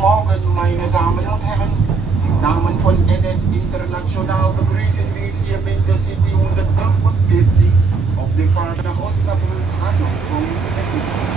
Morgen, meine Damen und Herren. Im Namen von NS International begrüßen wir Sie hier mit der City 145 auf der Fahrt nach Osnabrück, Hannover und Berlin.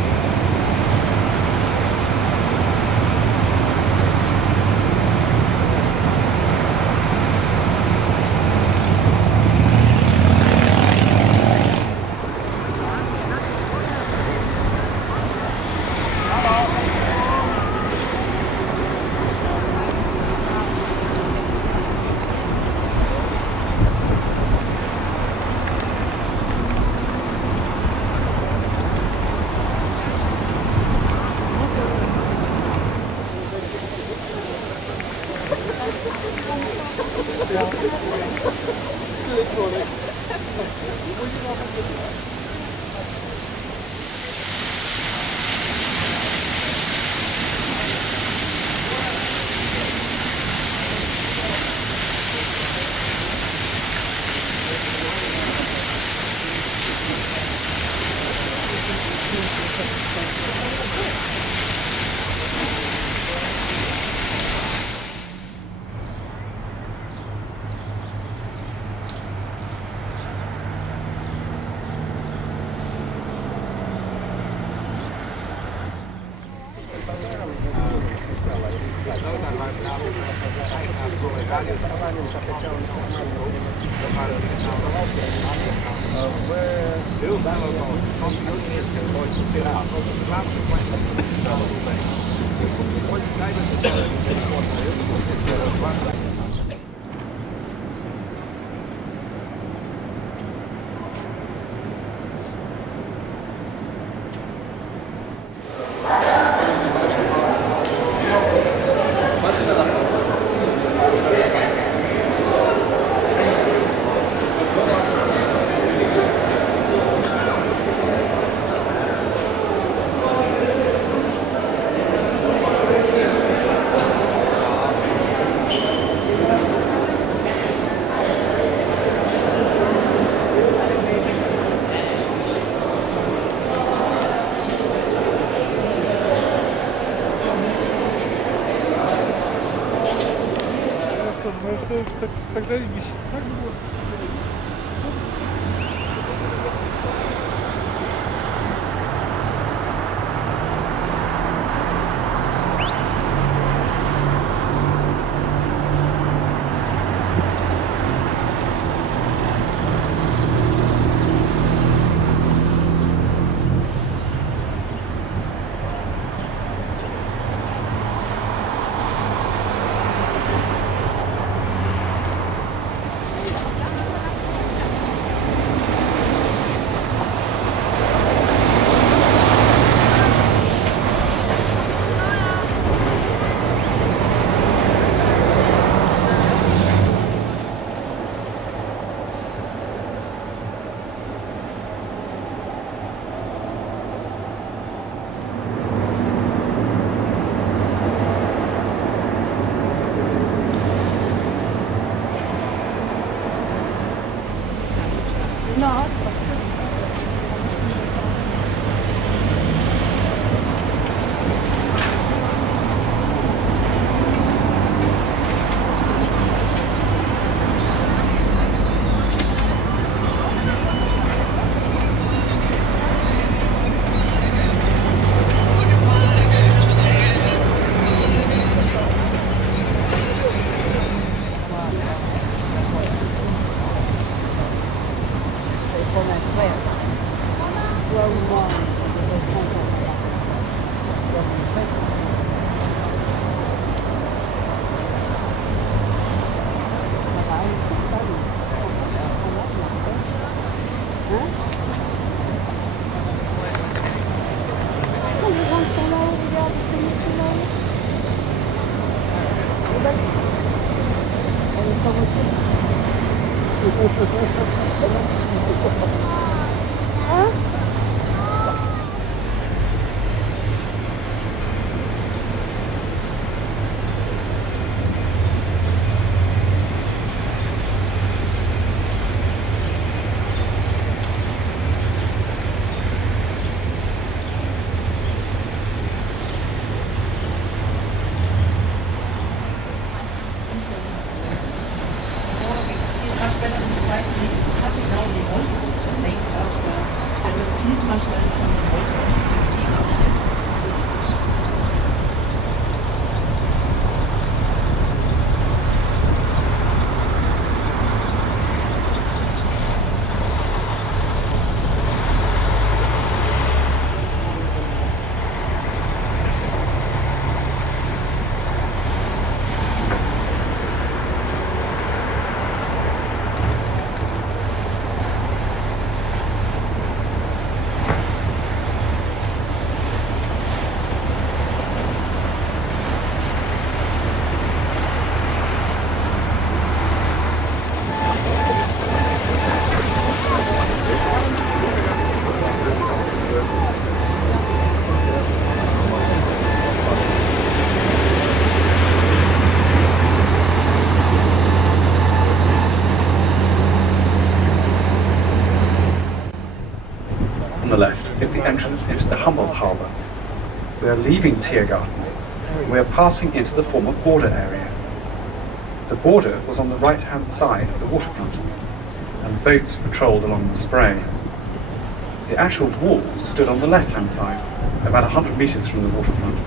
Тогда и висит. We are leaving Tiergarten. We are passing into the former border area. The border was on the right-hand side of the waterfront, and boats patrolled along the Spree. The actual walls stood on the left-hand side, about 100 metres from the waterfront.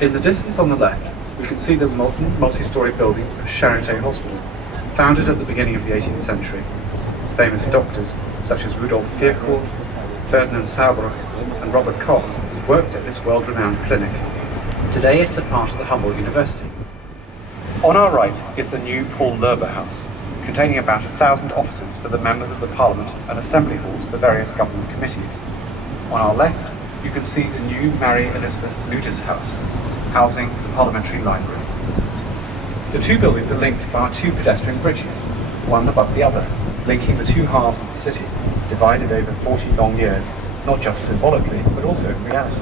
In the distance on the left, we can see the modern multi-storey building of Charité Hospital, founded at the beginning of the 18th century. Famous doctors such as Rudolf Virchow, Ferdinand Sauerbruch and Robert Koch worked at this world-renowned clinic. Today it's a part of the Humboldt University. On our right is the new Paul Loeber House, containing about 1,000 offices for the members of the Parliament and assembly halls for various government committees. On our left, you can see the new Mary Elizabeth Luder's house, housing the Parliamentary Library. The two buildings are linked by 2 pedestrian bridges, one above the other, linking the 2 halves of the city, divided over 40 long years, not just symbolically, but also in reality.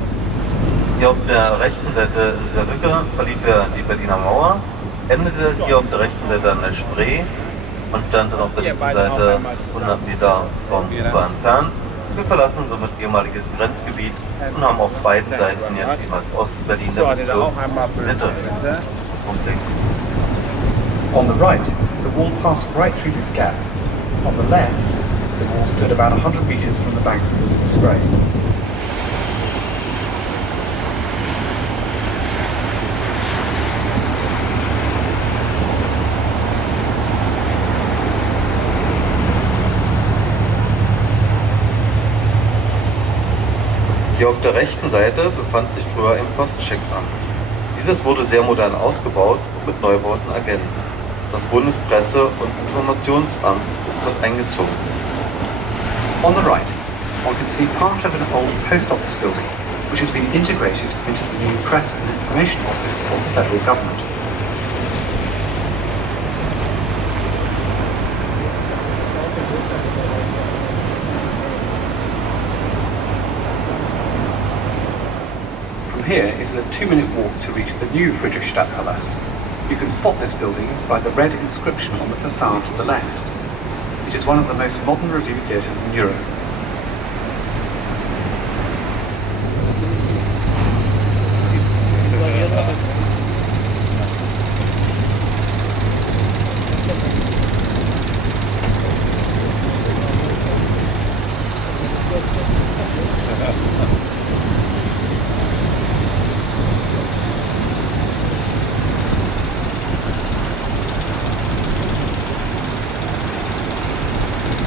Hier auf der rechten Seite in dieser Lücke verlief die Berliner Mauer, endete hier auf der rechten Seite an der Spree und stand dann auf der linken Seite 100 Meter vom Ufer entfernt. Wir verlassen somit ehemaliges Grenzgebiet und haben auf beiden Seiten jetzt jeweils Ost-Berlin der Bezirk Mitte. On the right, the wall passed right through this gap. On the left, the wall stood about 100 metres from the banks of the Spree. Hier auf der rechten Seite befand sich früher ein Postcheckamt. Dieses wurde sehr modern ausgebaut und mit Neubauten ergänzt. Das Bundespresse- und Informationsamt ist dort eingezogen. On the right, one can see part of an old post office building, which has been integrated into the new Press and Information Office of the federal government. Here is a 2-minute walk to reach the new Friedrichstadtpalast. You can spot this building by the red inscription on the facade to the left. It is one of the most modern review theatres in Europe.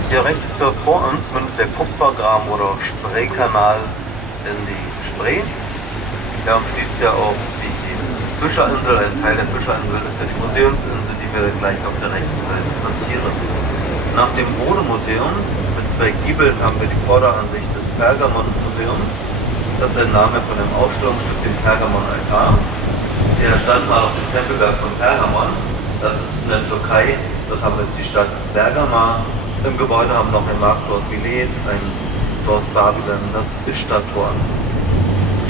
Hier rechts vor uns mündet der Kupfergraben oder Spreekanal in die Spree. Der umschließt ja auch die Fischerinsel, ein Teil der Fischerinsel ist ja die Museumsinsel, die wir gleich auf der rechten Seite passieren. Nach dem Modemuseum mit 2 Giebeln haben wir die Vorderansicht des Pergamonmuseums. Das ist der Name von dem Ausstellungsstück, dem Pergamon-Altar. Der stand mal auf dem Tempelberg von Pergamon. Das ist in der Türkei. Dort haben wir jetzt die Stadt Bergama. Im Gebäude haben wir noch ein Marktort Milet, ein Tor Babylon, das ist Stadttor.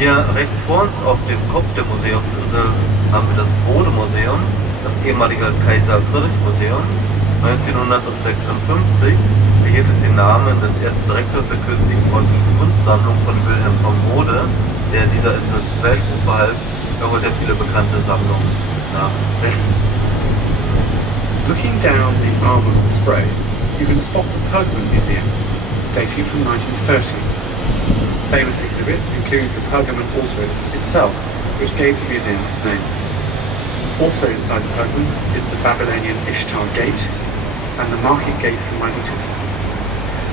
Hier rechts vor uns auf dem Kopf der Museumsinsel haben wir das Modemuseum, das ehemalige Kaiser-Friedrich-Museum. 1956 erhielt es den Namen des ersten Direktors der künstlichen preußischen Kunstsammlung von Wilhelm von Mode, der dieser Insel zu Weltruhm verhalf. Er holt ja viele bekannte Sammlungen nach Rechten. Looking down the arm of the Spree, you can spot the Pergamon Museum, dating from 1930. Famous exhibits include the Pergamon altar itself, which gave the museum its name. Also inside the Pergamon is the Babylonian Ishtar Gate and the Market Gate from Miletus.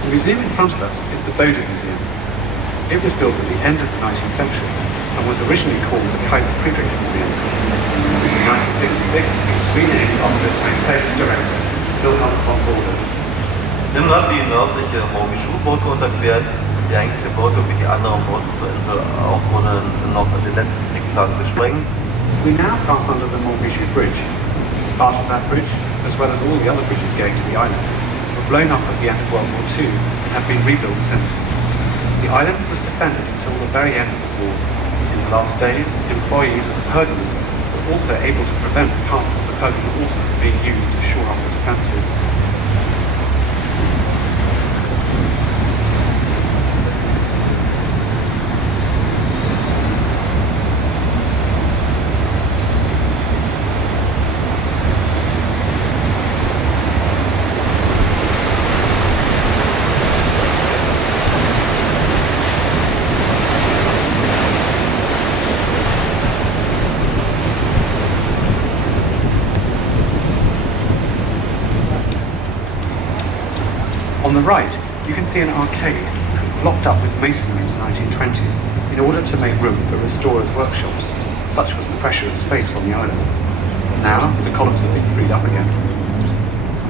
The museum in front of us is the Bode Museum. It was built at the end of the 19th century and was originally called the Kaiser Friedrich Museum. In 1956, it was renamed after its most famous director, Wilhelm von Bode. Nimm hat die nördliche Maurische U-Brücke unterquert, die eigentliche Brücke wie die anderen Brücken zur Insel auch wurde noch in den letzten Kriegstagen gesprengt. We now pass under the Montmichel Bridge. Part of that bridge, as well as all the other bridges going to the island, were blown up at the end of World War II and have been rebuilt since. The island was defended until the very end of the war. In the last days, employees of the Pergamon were also able to prevent parts of the Pergamon altar from being used to shore up the defences. right, you can see an arcade blocked up with masonry in the 1920s in order to make room for restorers' workshops. Such was the pressure of space on the island. Now, the columns have been freed up again.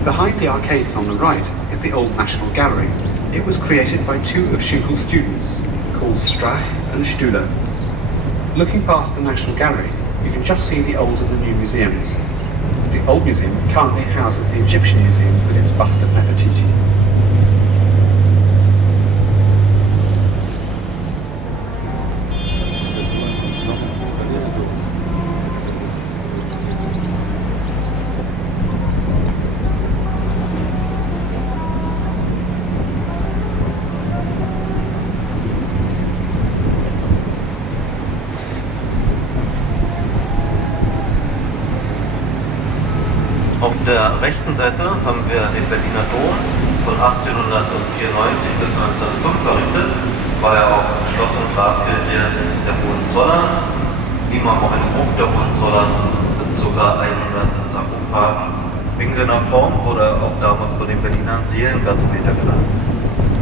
Behind the arcades on the right is the old National Gallery. It was created by two of Schinkel's students, called Strach and Stüler. Looking past the National Gallery, you can just see the old and the new museums. The old museum currently houses the Egyptian Museum with its bust of Nefertiti. Auf der rechten Seite haben wir den Berliner Dom von 1894 bis 1905 errichtet, war ja auch Schloss und Grabkirche der Hohenzollern, Imam auch eine Burg der Hohenzollern mit sogar 100 Sarkophagen. Wegen seiner Form wurde auch damals von den Berlinern Seelengasometer genannt.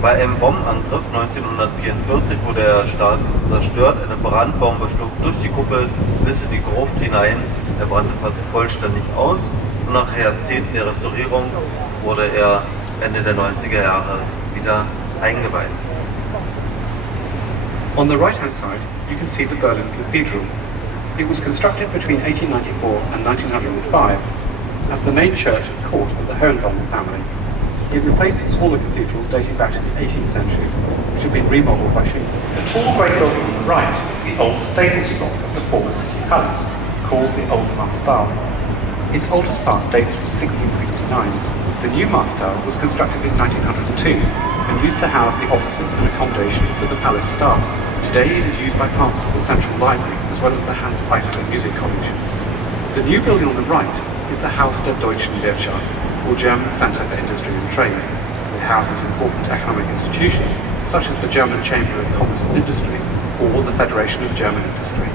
Bei einem Bombenangriff 1944 wurde er stark zerstört, eine Brandbombe schlug durch die Kuppel bis in die Gruft hinein, er brannte fast vollständig aus. Und nach Jahrzehnten der Restaurierung wurde er Ende der 90er Jahre wieder eingeweiht. On the right-hand side, you can see the Berlin Cathedral. It was constructed between 1894 and 1905 as the main church and court of the Hohenzollern family. It replaced a smaller cathedral dating back to the 18th century, which had been remodeled by Schinkel. The tall grey building on the right is the old stables block of the former city palace, called the Old Marstall. Its oldest part dates from 1669. The new Mast Tower was constructed in 1902 and used to house the offices and accommodation for the palace staff. Today it is used by parts of the Central Library as well as the Hans Eisler Music College. The new building on the right is the Haus der Deutschen Wirtschaft, or German Centre for Industry and Trade. It houses important economic institutions such as the German Chamber of Commerce and Industry or the Federation of German Industry.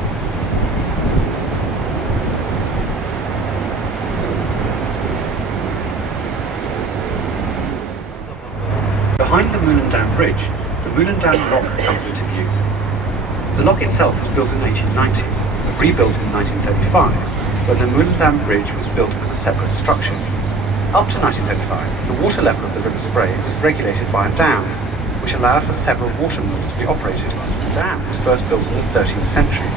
Behind the Mühlendamm Bridge, the Mühlendamm Lock comes into view. The lock itself was built in 1890, but rebuilt in 1935, when the Mühlendamm Bridge was built as a separate structure. Up to 1935, the water level of the River Spree was regulated by a dam, which allowed for several water mills to be operated. The dam was first built in the 13th century,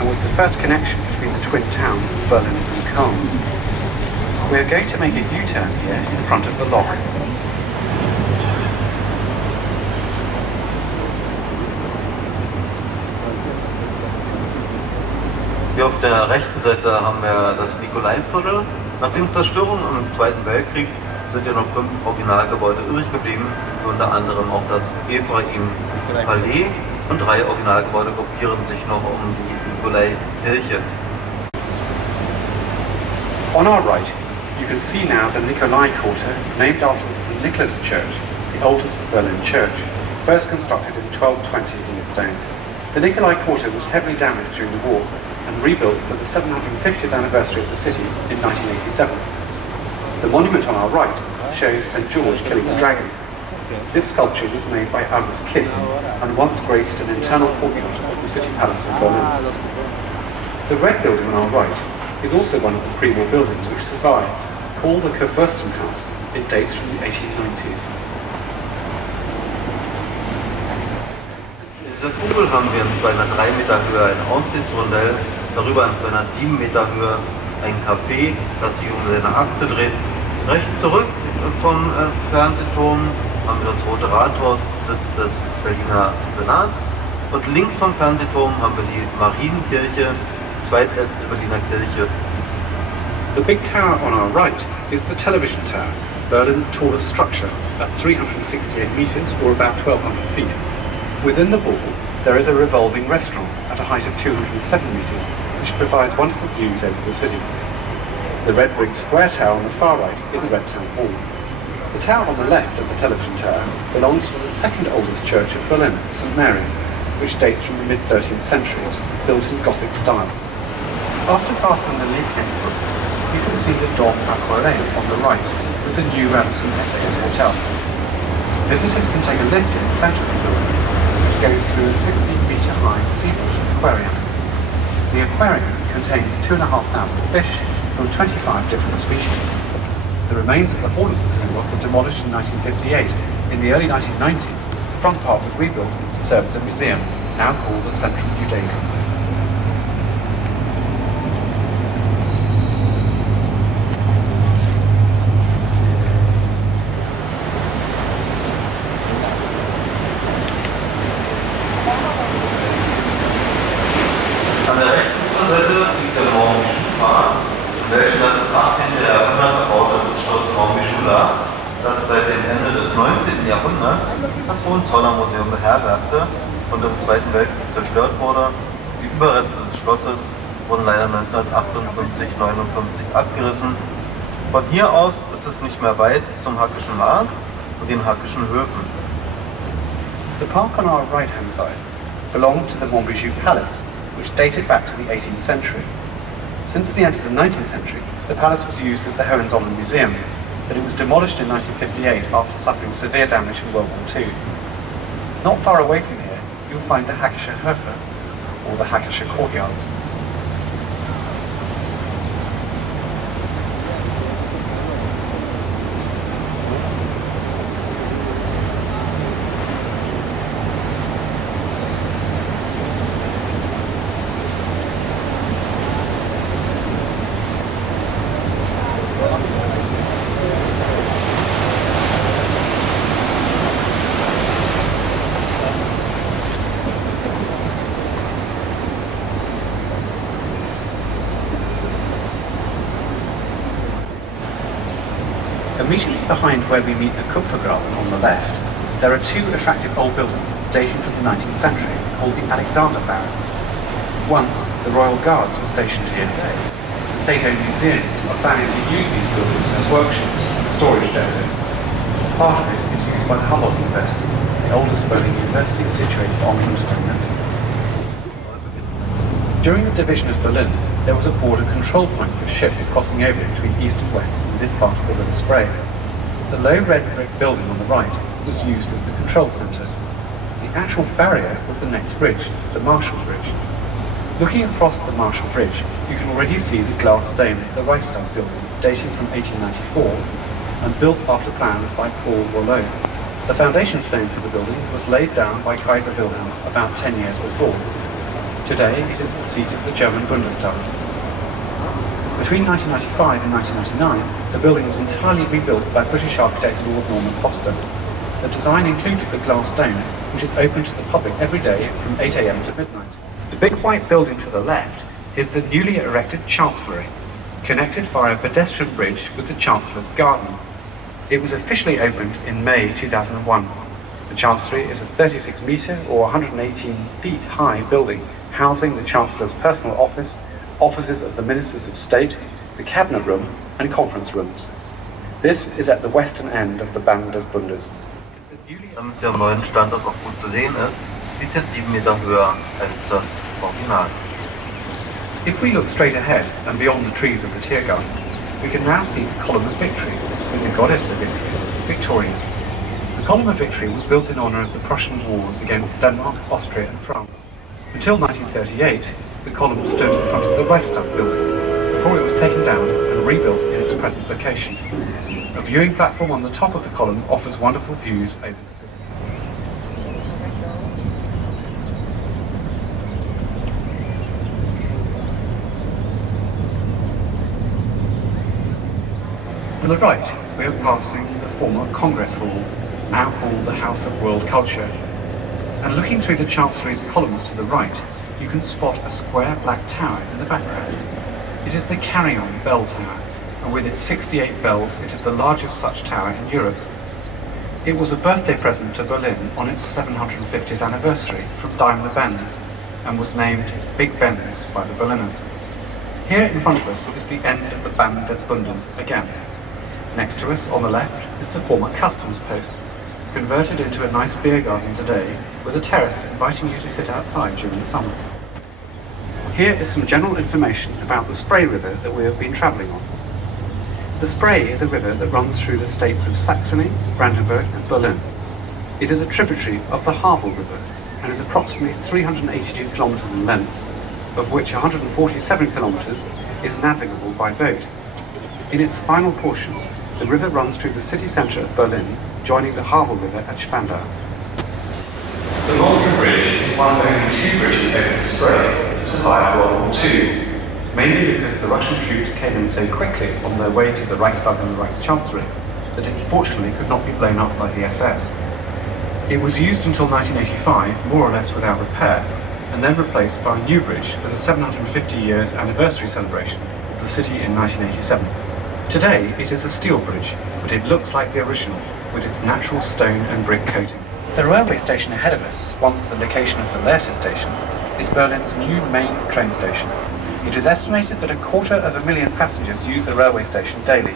and was the first connection between the twin towns of Berlin and Köln. We are going to make a U-turn here in front of the lock. Hier auf der rechten Seite haben wir das Nikolaiviertel. Nach den Zerstörungen im Zweiten Weltkrieg sind ja noch 5 Originalgebäude übrig geblieben, unter anderem auch das Ephraim-Palais, und 3 Originalgebäude gruppieren sich noch um die Nikolaikirche. On our right, you can see now the Nikolai Quarter, named after the St. Nicholas Church, the oldest Berlin church, first constructed in 1220 in its day. The Nikolai Quarter was heavily damaged during the war and rebuilt for the 750th anniversary of the city in 1987. The monument on our right shows St. George killing the dragon. This sculpture was made by August Kiss and once graced an internal courtyard of the city palace of Berlin. The red building on our right is also one of the pre-war buildings which survived, called the Kurfürstendamm. It dates from the 1890s. In dieser Kugel haben wir in 203 Meter Höhe ein Aussichtsrondell, darüber in 207 Meter Höhe ein Café, das sich um seine Achse dreht. Rechts zurück vom Fernsehturm haben wir das Rote Rathaus, Sitz des Berliner Senats, und links vom Fernsehturm haben wir die Marienkirche, zweitälteste Berliner Kirche. The big tower on our right is the television tower, Berlin's tallest structure, at 368 meters or about 1,200 feet. Within the ball, there is a revolving restaurant at a height of 207 meters, which provides wonderful views over the city. The red brick square tower on the far right is the Red Town Hall. The tower on the left of the television tower belongs to the second oldest church of Berlin, St. Mary's, which dates from the mid-13th century, built in Gothic style. After passing the Liebknechtbrücke, you can see the Dom Aquarelle on the right, with the new Radisson SAS Hotel. Visitors can take a lift in the centre of the building, which goes through a 60-metre-high seawater aquarium. The aquarium contains 2,500 fish from 25 different species. The remains of the hall of the Rock were demolished in 1958. In the early 1990s, the front part was rebuilt to serve as a museum, now called the Central Judaica. An der rechten Seite liegt der Mont Blanc, welcher das im 18. Jahrhundert erbaute Schloss Mont-Blanc, das seit dem Ende des 19. Jahrhunderts das Hohenzollern-Museum beherbergte und im Zweiten Weltkrieg zerstört wurde. Die Überreste des Schlosses wurden leider 1958-59 abgerissen. Von hier aus ist es nicht mehr weit zum Hackischen Markt und den Hackischen Höfen. The park on our right-hand side belonged to the Montbijou Palace, which dated back to the 18th century. Since the end of the 19th century, the palace was used as the Hohenzollern Museum, but it was demolished in 1958 after suffering severe damage in World War II. Not far away from here, you'll find the Hackische Höfe, or the Hackische Courtyards. Immediately behind where we meet the Kupfergraben on the left, there are two attractive old buildings dating from the 19th century called the Alexander Barracks. Once, the Royal Guards were stationed here. The state-owned museums are planning to use these buildings as workshops and storage depots. Part of it is used by the Humboldt University, the oldest Berlin university situated on the Route. During the division of Berlin, there was a border control point for ships crossing over between east and west in this part of the River Spree. The low red brick building on the right was used as the control centre. The actual barrier was the next bridge, the Marshall Bridge. Looking across the Marshall Bridge, you can already see the glass dome of the Reichstag building, dating from 1894 and built after plans by Paul Rouleau. The foundation stone for the building was laid down by Kaiser Wilhelm about 10 years before. Today, it is the seat of the German Bundestag. Between 1995 and 1999, the building was entirely rebuilt by British architect Lord Norman Foster. The design included the glass dome, which is open to the public every day from 8 AM to midnight. The big white building to the left is the newly erected Chancellery, connected via a pedestrian bridge with the Chancellor's Garden. It was officially opened in May 2001. The Chancellery is a 36-metre or 118 feet high building housing the Chancellor's personal office, offices of the Ministers of State, the Cabinet Room and conference rooms. This is at the western end of the Band des Bundes. Damit der neuen Standort auch gut zu sehen ist, ist jetzt 7 Meter höher als das Original. If we look straight ahead and beyond the trees of the Tiergarten, we can now see the Column of Victory with the goddess of Victory, Victoria. The Column of Victory was built in honour of the Prussian wars against Denmark, Austria and France. Until 1938, the column stood in front of the Reichstag building, before it was taken down and rebuilt in its present location. A viewing platform on the top of the column offers wonderful views over the city. On the right, we are passing the former Congress Hall, now called the House of World Culture. And looking through the Chancellery's columns to the right, you can spot a square black tower in the background. It is the Carillon Bell Tower, and with its 68 bells, it is the largest such tower in Europe. It was a birthday present to Berlin on its 750th anniversary from Daimler-Benz, and was named Big Benz by the Berliners. Here in front of us is the end of the Band des Bundes again. Next to us, on the left, is the former customs post, converted into a nice beer garden today, with a terrace inviting you to sit outside during the summer. Here is some general information about the Spree River that we have been travelling on. The Spree is a river that runs through the states of Saxony, Brandenburg and Berlin. It is a tributary of the Havel River and is approximately 382 kilometres in length, of which 147 kilometres is navigable by boat. In its final portion, the river runs through the city centre of Berlin, joining the Havel River at Spandau. The Northern Bridge is one of only two bridges over the Spree that survived World War II, mainly because the Russian troops came in so quickly on their way to the Reichstag and the Reichschancellery that it fortunately could not be blown up by the SS. It was used until 1985, more or less without repair, and then replaced by a new bridge for the 750 years anniversary celebration of the city in 1987. Today it is a steel bridge, but it looks like the original, with its natural stone and brick coating. The railway station ahead of us, once the location of the Lehrte station, is Berlin's new main train station. It is estimated that 250,000 passengers use the railway station daily.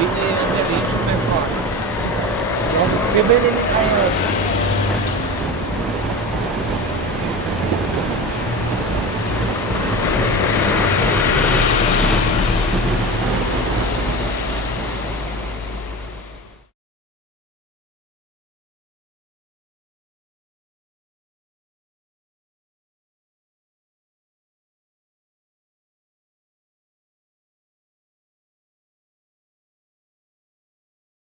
Hindi, hindi, hindi, hindi, hindi, hindi, hindi, hindi, hindi,